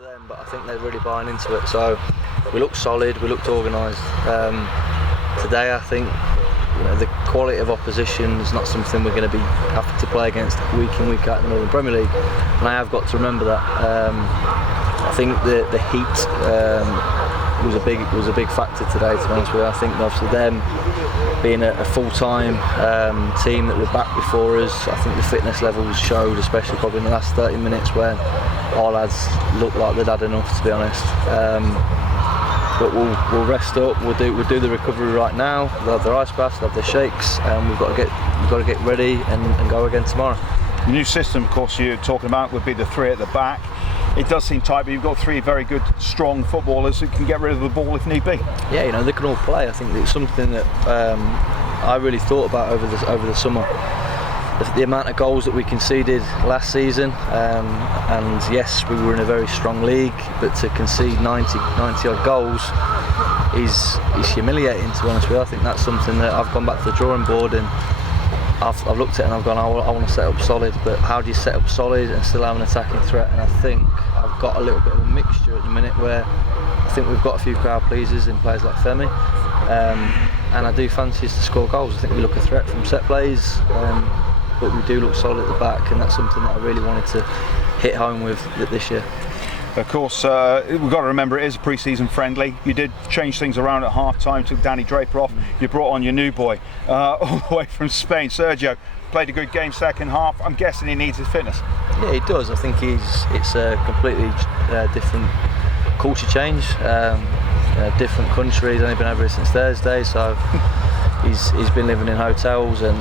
for them, but I think they're really buying into it. So we looked solid, we looked organised. Today, I think the quality of opposition is not something we're going to be having to play against week in, week out in the Northern Premier League, and I have got to remember that. I think the heat was a big factor today, to be honest with you. I think obviously them being a full-time team that were back before us, I think the fitness levels showed, especially probably in the last 30 minutes when our lads looked like they'd had enough, to be honest. But we'll rest up. We'll do the recovery right now. They'll have their ice baths, they'll have their shakes, and we've got to get ready and go again tomorrow. The new system, of course, you're talking about would be the three at the back. It does seem tight, but you've got three very good, strong footballers who can get rid of the ball if need be. Yeah, you know, they can all play. I think it's something that I really thought about over the summer. The amount of goals that we conceded last season, and yes, we were in a very strong league, but to concede 90 odd goals is humiliating, to be honest with you. I think that's something that I've gone back to the drawing board and I've looked at it and I've gone, I want to set up solid, but how do you set up solid and still have an attacking threat? And I think I've got a little bit of a mixture at the minute where I think we've got a few crowd pleasers in players like Femi, and I do fancy us to score goals. I think we look a threat from set plays, but we do look solid at the back, and that's something that I really wanted to hit home with this year. Of course, we've got to remember it is a pre-season friendly. You did change things around at half-time, took Danny Draper off. You brought on your new boy, all the way from Spain, Sergio. Played a good game second half. I'm guessing he needs his fitness. Yeah, he does. I think it's a completely different culture change, different country. He's only been over here since Thursday, so he's been living in hotels, and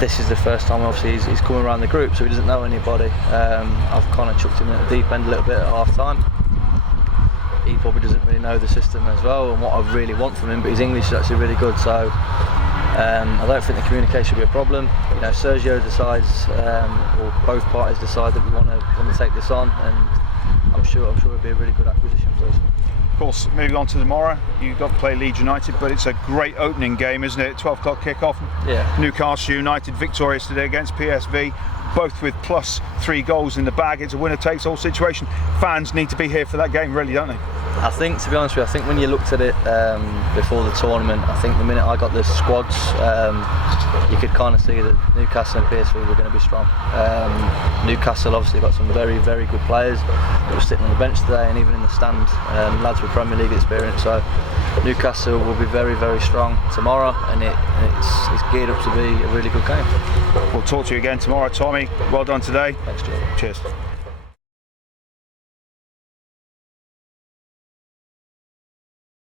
this is the first time obviously he's coming around the group, so he doesn't know anybody. I've kind of chucked him at the deep end a little bit at half time. He probably doesn't really know the system as well and what I really want from him, but his English is actually really good, so I don't think the communication will be a problem. You know, Sergio decides, or both parties decide that we want to take this on, and I'm sure it'll be a really good acquisition for us. Of course, moving on to tomorrow, you've got to play Leeds United, but it's a great opening game, isn't it? 12 o'clock kickoff. Yeah. Newcastle United victorious today against PSV, both with +3 goals in the bag. It's a winner-takes-all situation. Fans need to be here for that game, really, don't they? I think, to be honest with you, I think when you looked at it before the tournament, I think the minute I got the squads, you could kind of see that Newcastle and PSV were going to be strong. Newcastle obviously got some very, very good players that were sitting on the bench today, and even in the stand, lads with Premier League experience. So Newcastle will be very, very strong tomorrow, and it's geared up to be a really good game. We'll talk to you again tomorrow, Tommy. Well done today. Thanks, Joe. Cheers.